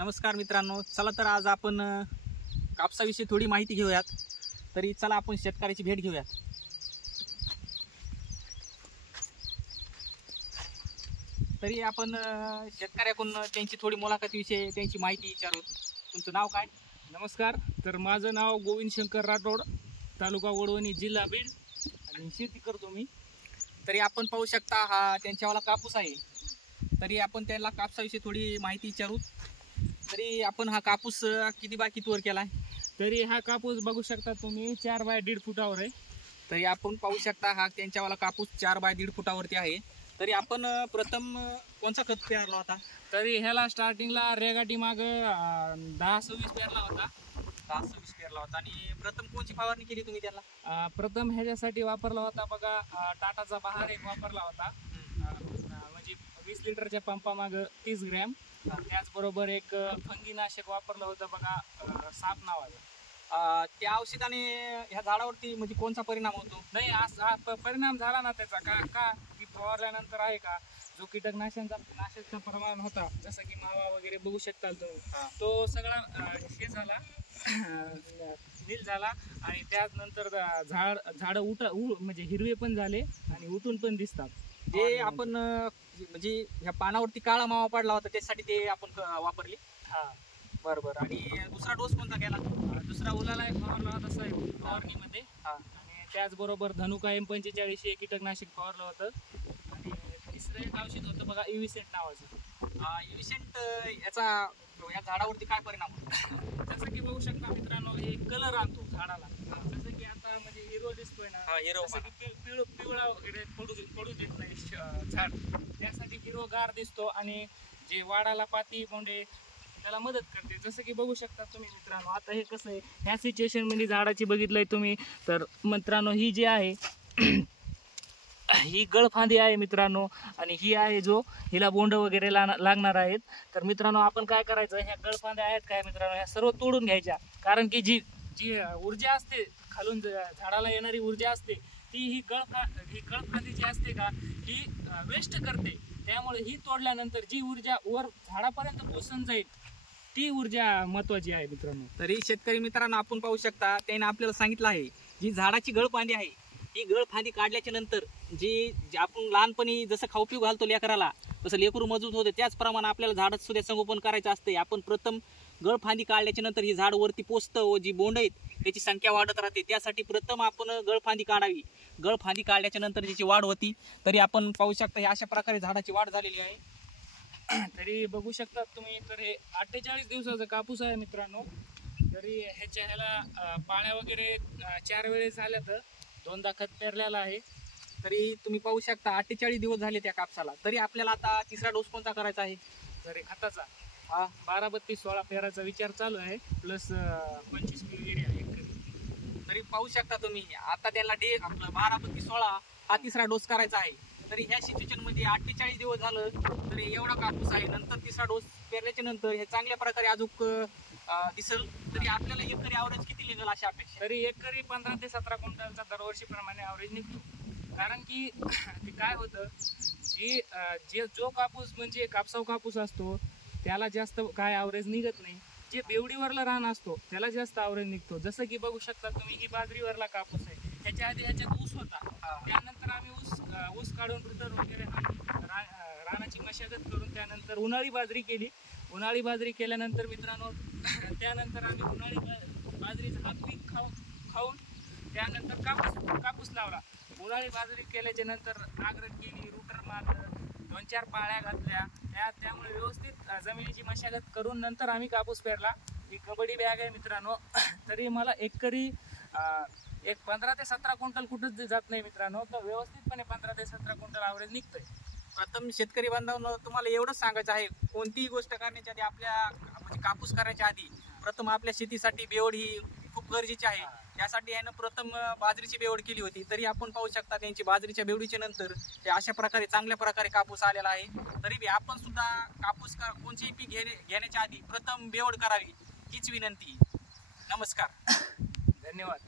नमस्कार मित्रांनो, चला तर आज आपण कापसाविषयी थोडी माहिती घेऊयात. तरी चला आपण शेतकऱ्याची भेट घेऊयात. तरी आपण शेतकऱ्याकडून त्यांची थोडी मुलाखतीविषयी त्यांची माहिती विचारू. तुमचं नाव काय? नमस्कार. तर माझं नाव गोविंद शंकर राठोड, तालुका वडवणी, जिल्हा बीड, आणि शेती करतो मी. तरी आपण पाहू शकता हा त्यांच्यावाला कापूस आहे. तरी आपण त्यांना कापसाविषयी थोडी माहिती विचारू. तरी आपण हा कापूस किती बाय किती वर केला आहे? तरी हा कापूस बघू शकता तुम्ही 4 बाय 1.5 फुटावर आहे. तरी आपण पाहू शकता हा त्यांच्यावाला कापूस 4 बाय 1.5 फुटावरती आहे. तरी आपण प्रथम कोणता खत पेरला होता? तरी ह्याला स्टार्टिंगला रेगाटी माग 10-26 पेरला होता. 10-26 पेरला होता. आणि प्रथम कोणची फवारणी केली तुम्ही त्याला? प्रथम ह्याच्यासाठी वापरला होता बघा, टाटाचा बहार एक वापरला होता. म्हणजे 20 लिटरच्या पंपामाग 30 ग्रॅम. त्याचबरोबर एक फंगीनाशक वापरलं होतं बघा, साप नावाचं. त्या औषधाने ह्या झाडावरती म्हणजे कोणता परिणाम होतो? नाही, हा परिणाम झाला ना त्याचा. का की फवारल्यानंतर आहे का, जो कीटकनाशकांचा प्रमाण होता, जसं की मावा वगैरे बघू शकता तुम्ही, तो सगळा हे झाला, नील झाला. आणि त्यानंतर झाड म्हणजे हिरवे पण झाले आणि उठून पण दिसतात. जे आपण म्हणजे ह्या पानावरती काळा मावा पडला होता त्यासाठी ते आपण वापरली. हा, बरोबर. आणि दुसरा डोस कोणता केला? दुसरा उलाला एक फवारला होता साहेब फवारणीमध्ये. आणि त्याचबरोबर धनुका M45 हे कीटकनाशक फवारलं होतं. आणि तिसरं एक औषध होतं बघा, इव्हिसेंट नावाचं. इव्हिसेंट याचा या झाडावरती काय परिणाम होतो? जसं की बघू शकता मित्रांनो, हे कलर आणतो झाडाला. जसं की आता म्हणजे हिरो दिसतोय ना, जसं की पिवळा वगैरे पडू देत नाही झाड, त्यासाठी हिरोगार दिसतो. आणि जे वाडाला पाती बोंडे त्याला मदत करते. जसं की बघू शकता तुम्ही मित्रांनो, आता हे कसं आहे, ह्या सिच्युएशन मध्ये झाडाची बघितलंय तुम्ही तर मित्रांनो, ही जी आहे ही गळफांदी आहे मित्रांनो. आणि ही आहे जो हिला बोंड वगैरे लागणार आहेत. तर मित्रांनो, आपण काय करायचं, ह्या गळफांद्या आहेत काय मित्रांनो, ह्या सर्व तोडून घ्यायच्या. कारण की जी ऊर्जा असते खालून, झाडाला येणारी ऊर्जा असते ती ही गळफांदी जी असते का, ही वेस्ट करते. त्यामुळे ही तोडल्यानंतर जी ऊर्जा वर झाडापर्यंत पोहोचून जाईल, ती ऊर्जा महत्वाची आहे मित्रांनो. तरी शेतकरी मित्रांनो, आपण पाहू शकता त्याने आपल्याला सांगितलं आहे, जी झाडाची गळफांदी आहे ही गळफांदी काढल्याच्या नंतर जी आपण लहानपणी जसं खाऊ पिऊ घालतो लेकराला, तसं लेकरू मजबूत होते, त्याचप्रमाणे आपल्याला झाडात सुद्धा संगोपन करायचं असते. आपण प्रथम गळफांदी काढल्याच्या नंतर ही झाड वरती पोचतं व जी बोंड आहेत त्याची संख्या वाढत राहते. त्यासाठी प्रथम आपण गळफांदी काढावी. गळफांदी काढल्याच्या नंतर त्याची वाढ होती. तरी आपण पाहू शकता हे अशा प्रकारे झाडाची वाढ झालेली आहे. तरी बघू शकता तुम्ही, तर हे 48 दिवसाचा कापूस आहे मित्रांनो. तरी ह्याला पाळ्या वगैरे 4 वेळेस झाल्या, तर 2दा खत पेरलेला आहे. तरी तुम्ही पाहू शकता 48 दिवस झाले त्या कापसाला. तरी आपल्याला आता तिसरा डोस कोणता करायचा आहे? तरी खताचा 12-32-16 पेराचा विचार चालू आहे, प्लस 25 किलो आहे. तरी पाहू शकता तुम्ही आता त्याला आपला 12-32-16 हा तिसरा डोस करायचा आहे. तरी ह्या सिच्युएशन मध्ये 48 दिवस झालं तरी एवढा कापूस आहे. नंतर तिसरा डोस पेरल्याच्या नंतर हे चांगल्या प्रकारे अजून दिसल. तरी आपल्याला एकरी ॲव्हरेज किती निघेल अशी अपेक्षा? तरी एकरी 15 ते 17 क्विंटलचा दरवर्षीप्रमाणे ॲव्हरेज निघतो. कारण की ते काय होतं, जो कापूस म्हणजे कापसाव कापूस असतो त्याला जास्त काय ॲव्हरेज निघत नाही. जे बेवडीवरला रान असतो त्याला जास्त ॲव्हरेज निघतो. जसं की बघू शकता तुम्ही, ही बाजरीवरला कापूस आहे. ह्याच्या आधी ह्याच्यात ऊस होता. त्यानंतर आम्ही ऊस काढून रुटर वगैरे रानाची मशागत करून त्यानंतर उन्हाळी बाजरी केली. उन्हाळी बाजरी केल्यानंतर मित्रांनो, त्यानंतर आम्ही उन्हाळी बाजरीचं हा पीक खाऊन त्यानंतर कापूस लावला. उन्हाळी बाजरी केल्याच्या नंतर नांगरट केली, रुटर मारलं, 2-4 पाळ्या घातल्या. त्यामुळे व्यवस्थित जमिनीची मशागत करून नंतर आम्ही कापूस पेरला. ही कबड्डी बॅग आहे मित्रांनो. तरी मला एकरी 15 ते 17 क्विंटल कुठंच जात नाही मित्रांनो, तर व्यवस्थितपणे 15 ते 17 क्विंटल ॲव्हरेज निघतंय. प्रथम शेतकरी बांधवांना तुम्हाला एवढंच सांगायचं आहे, कोणतीही गोष्ट करण्याच्या आधी आपल्या म्हणजे कापूस करायच्या आधी प्रथम आपल्या शेतीसाठी बेवड ही खूप गरजेची आहे. त्यासाठी यानं प्रथम बाजरीची बेवड केली होती. तरी आपण पाहू शकता त्यांची बाजरीच्या बेवडीच्या नंतर ते अशा प्रकारे चांगल्या प्रकारे कापूस आलेला आहे. तरी बी आपण सुद्धा कापूस कोणतेही पीक घेण्याच्या आधी प्रथम बेवड करावी हीच विनंती. नमस्कार. धन्यवाद.